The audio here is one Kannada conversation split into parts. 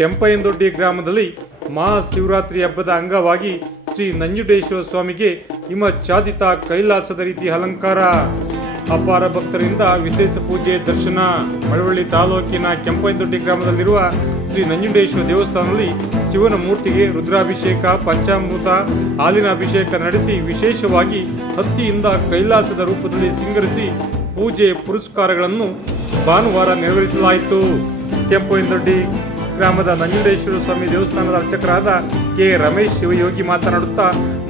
ಕೆಂಪಯ್ಯನದೊಡ್ಡಿ ಗ್ರಾಮದಲ್ಲಿ ಮಹಾಶಿವರಾತ್ರಿ ಹಬ್ಬದ ಅಂಗವಾಗಿ ಶ್ರೀ ನಂಜುಂಡೇಶ್ವರ ಸ್ವಾಮಿಗೆ ಹಿಮಚ್ಛಾದಿತ ಕೈಲಾಸದ ರೀತಿ ಅಲಂಕಾರ. ಅಪಾರ ಭಕ್ತರಿಂದ ವಿಶೇಷ ಪೂಜೆ ದರ್ಶನ. ಮಳವಳ್ಳಿ ತಾಲೂಕಿನ ಕೆಂಪಯ್ಯನದೊಡ್ಡಿ ಗ್ರಾಮದಲ್ಲಿರುವ ಶ್ರೀ ನಂಜುಂಡೇಶ್ವರ ದೇವಸ್ಥಾನದಲ್ಲಿ ಶಿವನ ಮೂರ್ತಿಗೆ ರುದ್ರಾಭಿಷೇಕ, ಪಂಚಾಮೃತ, ಹಾಲಿನ ಅಭಿಷೇಕ ನಡೆಸಿ ವಿಶೇಷವಾಗಿ ಹತ್ತಿಯಿಂದ ಕೈಲಾಸದ ರೂಪದಲ್ಲಿ ಸಿಂಗರಿಸಿ ಪೂಜೆ ಪುರಸ್ಕಾರಗಳನ್ನು ಭಾನುವಾರ ನೆರವೇರಿಸಲಾಯಿತು. ಕೆಂಪಯ್ಯನದೊಡ್ಡಿ ಗ್ರಾಮದ ನಂಜುಂಡೇಶ್ವರ ಸ್ವಾಮಿ ದೇವಸ್ಥಾನದ ಅರ್ಚಕರಾದ ಕೆ ರಮೇಶ್ ಶಿವಯೋಗಿ ಮಾತನಾಡುತ್ತಾ,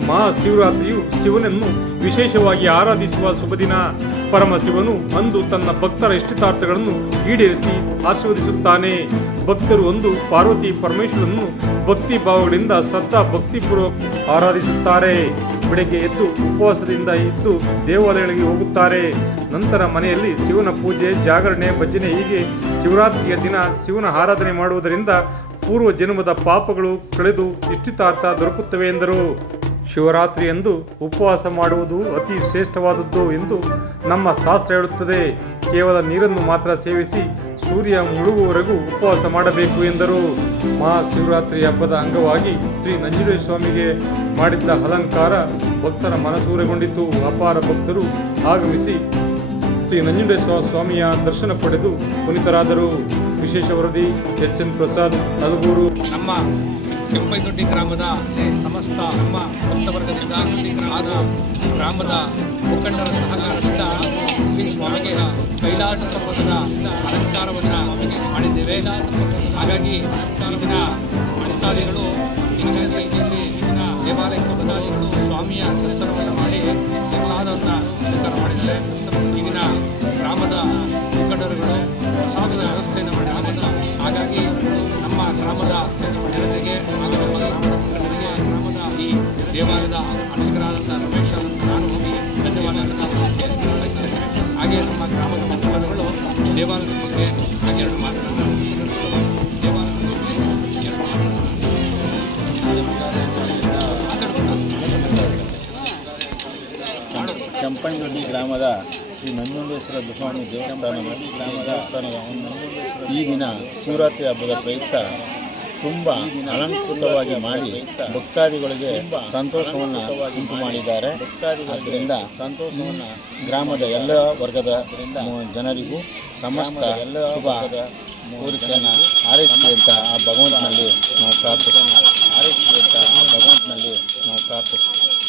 ಮಹಾಶಿವರಾತ್ರಿಯು ಶಿವನನ್ನು ವಿಶೇಷವಾಗಿ ಆರಾಧಿಸುವ ಶುಭ ದಿನ. ಪರಮಶಿವನು ಅಂದು ತನ್ನ ಭಕ್ತರ ಇಷ್ಟಾರ್ಥಗಳನ್ನು ಈಡೇರಿಸಿ ಆಶೀರ್ವದಿಸುತ್ತಾನೆ. ಭಕ್ತರು ಒಂದು ಪಾರ್ವತಿ ಪರಮೇಶ್ವರನನ್ನು ಭಕ್ತಿ ಭಾವಗಳಿಂದ ಶ್ರದ್ಧಾ ಭಕ್ತಿಪೂರ್ವಕ ಆರಾಧಿಸುತ್ತಾರೆ. ಬೆಳಗ್ಗೆ ಎದ್ದು ಉಪವಾಸದಿಂದ ಇದ್ದು ದೇವಾಲಯಗಳಿಗೆ ಹೋಗುತ್ತಾರೆ. ನಂತರ ಮನೆಯಲ್ಲಿ ಶಿವನ ಪೂಜೆ, ಜಾಗರಣೆ, ಭಜನೆ ಹೀಗೆ ಶಿವರಾತ್ರಿಯ ದಿನ ಶಿವನ ಆರಾಧನೆ ಮಾಡುವುದರಿಂದ ಪೂರ್ವ ಜನ್ಮದ ಪಾಪಗಳು ಕಳೆದು ಇಷ್ಟಿತಾರ್ಥ ದೊರಕುತ್ತವೆ ಎಂದರು. ಶಿವರಾತ್ರಿಯಂದು ಉಪವಾಸ ಮಾಡುವುದು ಅತಿ ಶ್ರೇಷ್ಠವಾದದ್ದು ಎಂದು ನಮ್ಮ ಶಾಸ್ತ್ರ ಹೇಳುತ್ತದೆ. ಕೇವಲ ನೀರನ್ನು ಮಾತ್ರ ಸೇವಿಸಿ ಸೂರ್ಯ ಮುಳುಗುವವರೆಗೂ ಉಪವಾಸ ಮಾಡಬೇಕು ಎಂದರು. ಮಹಾಶಿವರಾತ್ರಿ ಹಬ್ಬದ ಅಂಗವಾಗಿ ಶ್ರೀ ನಂಜುಂಡೇಶ್ವರ ಸ್ವಾಮಿಗೆ ಮಾಡಿದ್ದ ಅಲಂಕಾರ ಭಕ್ತರ ಮನಸೂರೆಗೊಂಡಿತು. ಅಪಾರ ಭಕ್ತರು ಆಗಮಿಸಿ ಶ್ರೀ ನಂಜುಂಡೇಶ್ವರ ಸ್ವಾಮಿಯ ದರ್ಶನ ಪಡೆದು ಪುನೀತರಾದರು. ವಿಶೇಷ ವರದಿ ಎಚ್.ಎನ್. ಪ್ರಸಾದ್, ನಲಗೂರು. ನಮ್ಮ ಕೆಂಪಯ್ಯನದೊಡ್ಡಿ ಗ್ರಾಮದ ಸಮಸ್ತ ನಮ್ಮ ಭಕ್ತವರ್ಗದಿಂದ ಹಾಗೂ ಗ್ರಾಮದ ಮುಖಂಡರ ಸಹಕಾರದಿಂದ ಶ್ರೀ ಸ್ವಾಮಿಗೆ ಕೈಲಾಸ ಪರ್ವತದ ಅಲಂಕಾರವನ್ನು ಮಾಡಿದ್ದೇವೆ. ಹಾಗಾಗಿ ಈಗಿನ ಭಕ್ತಾದಿಗಳು ಹೆಚ್ಚಿನ ಸಂಖ್ಯೆಯಲ್ಲಿ ದೇವಾಲಯಕ್ಕೆ ಭಕ್ತಾದಿಗಳು ಸ್ವಾಮಿಯ ದರ್ಶನವನ್ನು ಮಾಡಿ ಪ್ರಸಾದವನ್ನು ಸ್ವೀಕಾರ ಮಾಡಿದ್ದಾರೆ. ಈಗಿನ ಗ್ರಾಮದ ಮುಖಂಡರುಗಳು ಪ್ರಸಾದದ ವ್ಯವಸ್ಥೆಯನ್ನು ಮಾಡಿದ್ದಾರೆ. ಹಾಗಾಗಿ ನಮ್ಮ ಗ್ರಾಮದ ಜನತೆಗೆ ಹಾಗೂ ನಮ್ಮ ಗ್ರಾಮದ ಮುಖಂಡರಿಗೆ ಗ್ರಾಮದ ಈ ದೇವಾಲಯದ ಅರ್ಚಕರಾದಂಥ ರಮೇಶ್ ನಾನು ಹೋಗಿ ಧನ್ಯವಾದಗಳನ್ನು ಬಯಸುತ್ತೇನೆ. ಹಾಗೆ ನಮ್ಮ ಗ್ರಾಮದ ಮುಖಂಡರುಗಳು ದೇವಾಲಯದ ಬಗ್ಗೆ ಎರಡು ಮಾತನಾಡುತ್ತಾರೆ. ಕೆಂಪಯ್ಯನದೊಡ್ಡಿ ಗ್ರಾಮದ ಶ್ರೀ ನಂಜುಂಡೇಶ್ವರ ಸ್ವಾಮಿ ದೇವಸ್ಥಾನದ ಈ ದಿನ ಶಿವರಾತ್ರಿ ಹಬ್ಬದ ಪ್ರಯುಕ್ತ ತುಂಬ ಅಲಂಕೃತವಾಗಿ ಮಾಡಿ ಭಕ್ತಾದಿಗಳಿಗೆ ಸಂತೋಷವನ್ನು ಉಂಟು ಮಾಡಿದ್ದಾರೆ. ಆದ್ದರಿಂದ ಸಂತೋಷವನ್ನು ಗ್ರಾಮದ ಎಲ್ಲ ವರ್ಗದ ಜನರಿಗೂ ಸಮಸ್ತ ಶುಭ ಕೋರಿಕೆಯನ್ನು ಹಾರೈಸಲಿ ಅಂತ ಆ ಭಗವಂತನಲ್ಲಿ ನಾವು ಪ್ರಾರ್ಥಿಸ್ತೀವಿ.